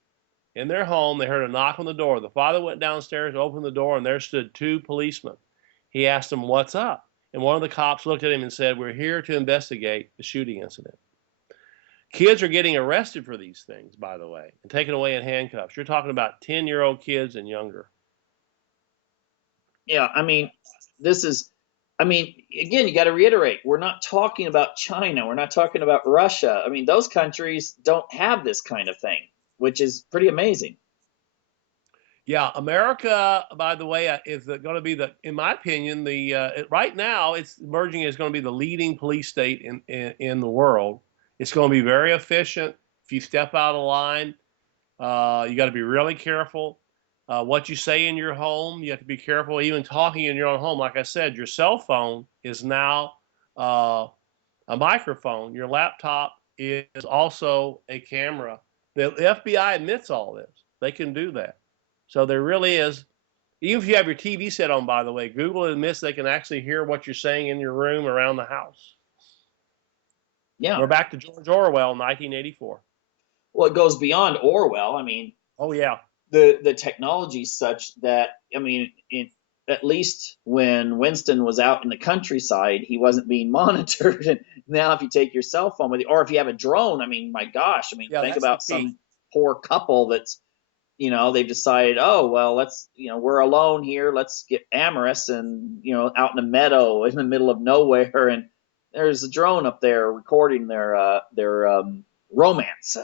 in their home. They heard a knock on the door. The father went downstairs, opened the door, and there stood 2 policemen. He asked them, "What's up?" And one of the cops looked at him and said, "We're here to investigate the shooting incident." Kids are getting arrested for these things, by the way, and taken away in handcuffs. You're talking about 10-year-old kids and younger. Yeah, I mean, this is, I mean, again, you got to reiterate, we're not talking about China. We're not talking about Russia. I mean, those countries don't have this kind of thing, which is pretty amazing. Yeah, America, by the way, is going to be in my opinion, right now it's emerging as going to be the leading police state in the world. It's going to be very efficient. If you step out of line, you got to be really careful. What you say in your home, you have to be careful. Even talking in your own home, like I said, your cell phone is now a microphone. Your laptop is also a camera. The FBI admits all this. They can do that. So there really is, even if you have your TV set on, by the way, Google admits they can actually hear what you're saying in your room around the house. Yeah. We're back to George Orwell, 1984. Well, it goes beyond Orwell. I mean, Oh, yeah. the technology is such that, I mean, at least when Winston was out in the countryside, he wasn't being monitored. And now, if you take your cell phone with you, or if you have a drone, I mean, my gosh, I mean, Yeah, think that's the about key. some poor couple that's, they've decided, oh, well, let's, we're alone here. Let's get amorous and, out in a meadow in the middle of nowhere. And there's a drone up there recording their romance.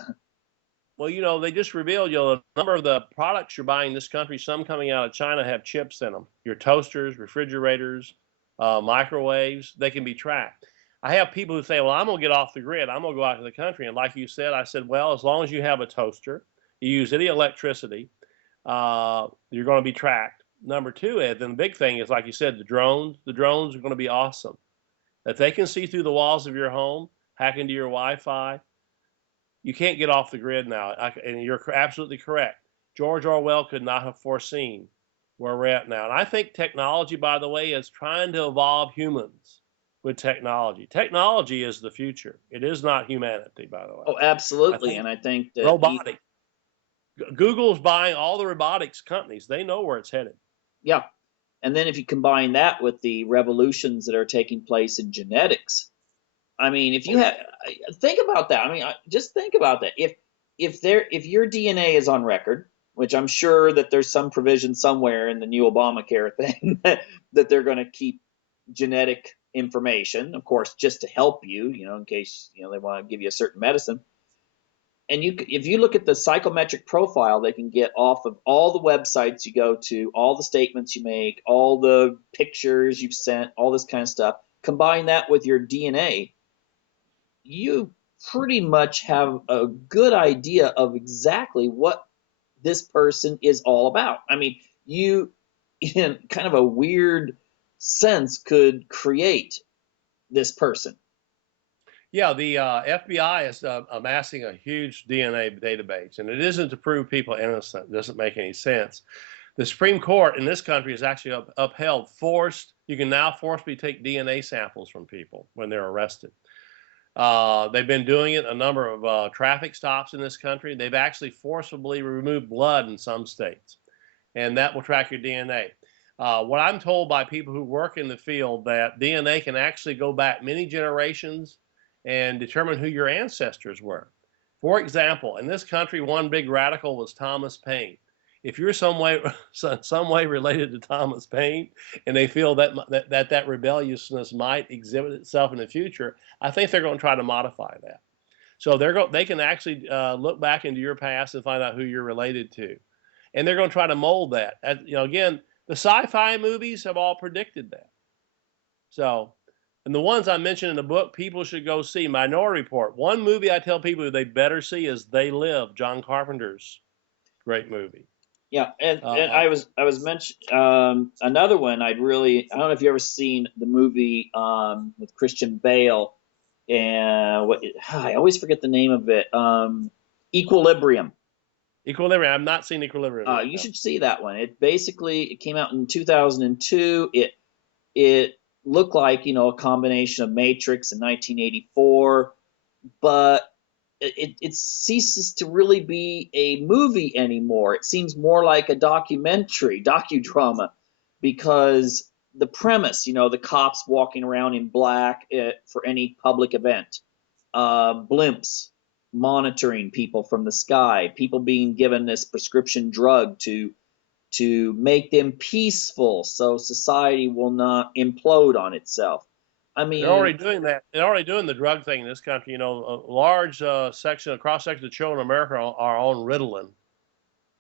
Well, they just revealed, a number of the products you're buying in this country, some coming out of China, have chips in them. Your toasters, refrigerators, microwaves, they can be tracked. I have people who say, well, I'm going to get off the grid. I'm going to go out to the country. And like you said, I said, well, as long as you have a toaster, you use any electricity, you're going to be tracked. Number two, Ed, then the big thing is, like you said, the drones. The drones are going to be awesome. If they can see through the walls of your home, hack into your Wi-Fi, you can't get off the grid now. And you're absolutely correct. George Orwell could not have foreseen where we're at now. And I think technology, by the way, is trying to evolve humans with technology. Technology is the future. It is not humanity, by the way. Oh, I absolutely. think And I think that robotic. Google's buying all the robotics companies. They know where it's headed. yeah. And then if you combine that with the revolutions that are taking place in genetics, I mean, if Oh, you yeah. have, think about that. I mean, just think about that. If your DNA is on record, which I'm sure that there's some provision somewhere in the new Obamacare thing that they're going to keep genetic information, of course, just to help you, in case they want to give you a certain medicine. And if you look at the psychometric profile they can get off of all the websites you go to, all the statements you make, all the pictures you've sent, all this kind of stuff, combine that with your DNA, you pretty much have a good idea of exactly what this person is all about. I mean, you, in kind of a weird sense, could create this person. Yeah, the FBI is amassing a huge DNA database, and it isn't to prove people innocent. It doesn't make any sense. The Supreme Court in this country has actually upheld you can now forcibly take DNA samples from people when they're arrested. They've been doing it a number of traffic stops in this country. They've actually forcibly removed blood in some states, and that will track your DNA. What I'm told by people who work in the field, that DNA can actually go back many generations and determine who your ancestors were. For example, in this country, one big radical was Thomas Paine. If you're some way related to Thomas Paine, and they feel that rebelliousness might exhibit itself in the future, I think they're going to try to modify that. So they can actually look back into your past and find out who you're related to, and they're going to try to mold that. Again, the sci-fi movies have all predicted that. So, and the ones I mentioned in the book, people should go see. Minority Report. One movie I tell people they better see is They Live, John Carpenter's great movie. Yeah, and Uh, I was mentioned another one. I don't know if you ever seen the movie with Christian Bale, and what I always forget the name of it. Equilibrium. Equilibrium. I've not seen Equilibrium yet. You No. should see that one. It came out in 2002. It looked like a combination of Matrix and 1984, but it ceases to really be a movie anymore. It seems more like a docudrama, because the premise, the cops walking around in black for any public event, blimps monitoring people from the sky, people being given this prescription drug to make them peaceful so society will not implode on itself. I They're mean, already doing that. They're already doing the drug thing in this country. A large cross section of children in America are on Ritalin.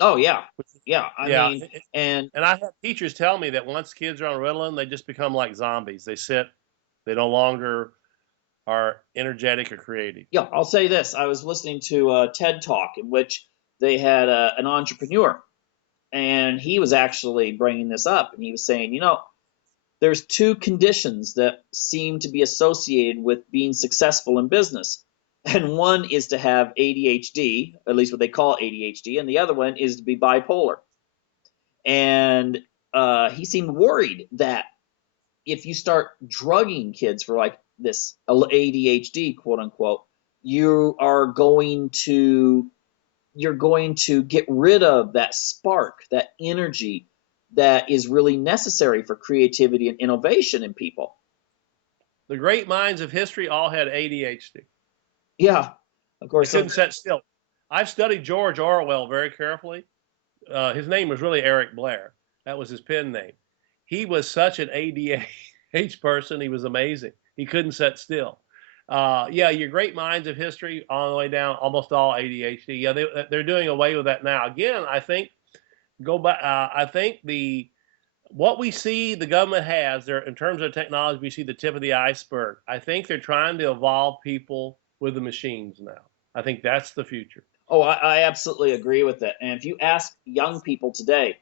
oh yeah, yeah. I Yeah, mean, and and I have teachers tell me that once kids are on Ritalin, they just become like zombies. They sit. They no longer are energetic or creative. yeah, I'll say this: I was listening to a TED Talk in which they had an entrepreneur, and he was actually bringing this up, and he was saying, there's two conditions that seem to be associated with being successful in business. And one is to have ADHD, at least what they call ADHD, and the other one is to be bipolar. And he seemed worried that if you start drugging kids for like this ADHD, quote unquote, you are going to get rid of that spark, that energy, that is really necessary for creativity and innovation in people. The great minds of history all had ADHD. Yeah, of They course. couldn't sit still. I've studied George Orwell very carefully. His name was really Eric Blair. That was his pen name. He was such an ADHD person. He was amazing. He couldn't sit still. Yeah, your great minds of history all the way down, almost all ADHD. Yeah, they're doing away with that now. Again, I think go back. I think the what we see the government has there in terms of technology, we see the tip of the iceberg. I think they're trying to evolve people with the machines now. I think that's the future. Oh, I absolutely agree with that. And if you ask young people today,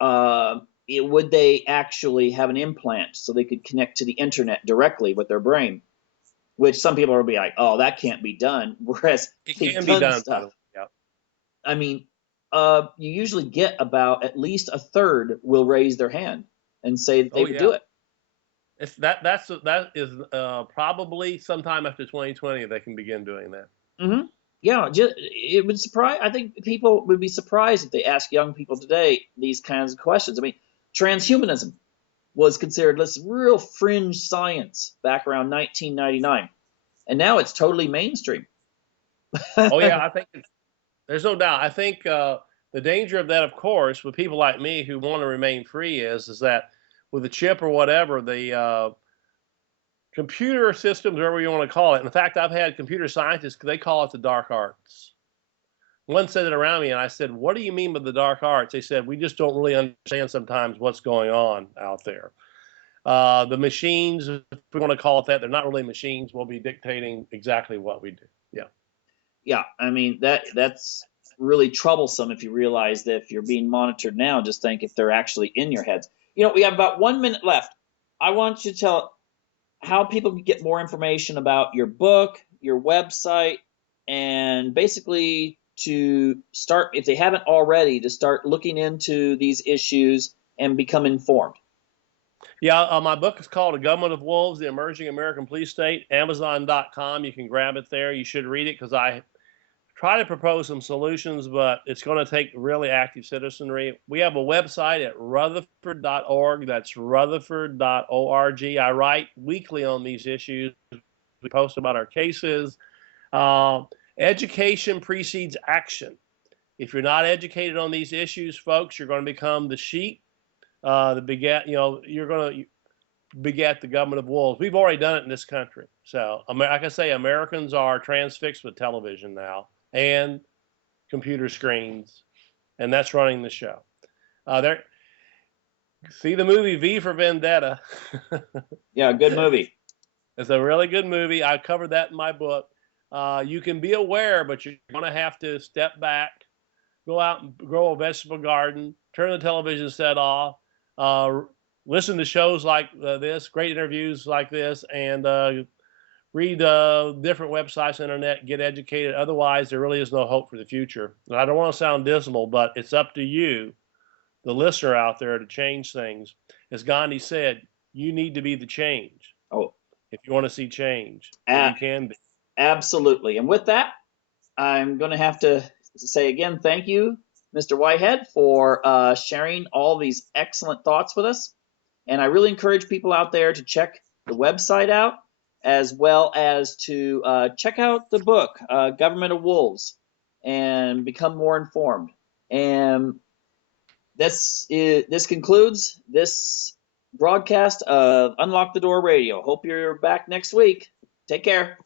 would they actually have an implant so they could connect to the internet directly with their brain? Which some people will be like, "Oh, that can't be done." Whereas It they've can be done done, by the stuff. way. Yeah. I mean, you usually get about at least a third will raise their hand and say that they Oh would yeah. do it. It's that is probably sometime after 2020 they can begin doing that. Mm-hmm. Yeah, it would surprise. I think people would be surprised if they ask young people today these kinds of questions. I mean, transhumanism was considered this real fringe science back around 1999, and now it's totally mainstream. Oh yeah, I think there's no doubt. I think the danger of that, of course, with people like me who want to remain free is that with a chip or whatever, the computer systems, whatever you want to call it. In fact, I've had computer scientists, they call it the dark arts. One said it around me, and I said, "What do you mean by the dark arts?" They said, "We just don't really understand sometimes what's going on out there." The machines, if we want to call it that, they're not really machines. Will be dictating exactly what we do. Yeah. Yeah, I mean that's really troublesome if you realize that if you're being monitored now, just think if they're actually in your heads. We have about 1 minute left. I want you to tell how people can get more information about your book, your website, and basically to start, if they haven't already, to start looking into these issues and become informed. Yeah, my book is called A Government of Wolves, The Emerging American Police State, Amazon.com. You can grab it there. You should read it because I try to propose some solutions, but it's going to take really active citizenry. We have a website at rutherford.org. That's rutherford.org. I write weekly on these issues. We post about our cases. Uh, Education precedes action. If you're not educated on these issues, folks, you're going to become the sheep. The begat, you're going to begat the government of wolves. We've already done it in this country. So, like I say, Americans are transfixed with television now and computer screens, and that's running the show. There, see the movie V for Vendetta. Yeah, good movie. It's a really good movie. I covered that in my book. You can be aware, but you're going to have to step back, go out and grow a vegetable garden, turn the television set off, uh, listen to shows like this, great interviews like this, and read different websites on the internet, get educated. Otherwise, there really is no hope for the future. And I don't want to sound dismal, but it's up to you, the listener out there, to change things. As Gandhi said, you need to be the change Oh, if you want to see change, and a- you can be. absolutely. And with that, I'm going to have to say again, thank you, Mr. Whitehead, for sharing all these excellent thoughts with us. And I really encourage people out there to check the website out, as well as to check out the book, Government of Wolves, and become more informed. And this concludes this broadcast of Unlock the Door Radio. Hope you're back next week. Take care.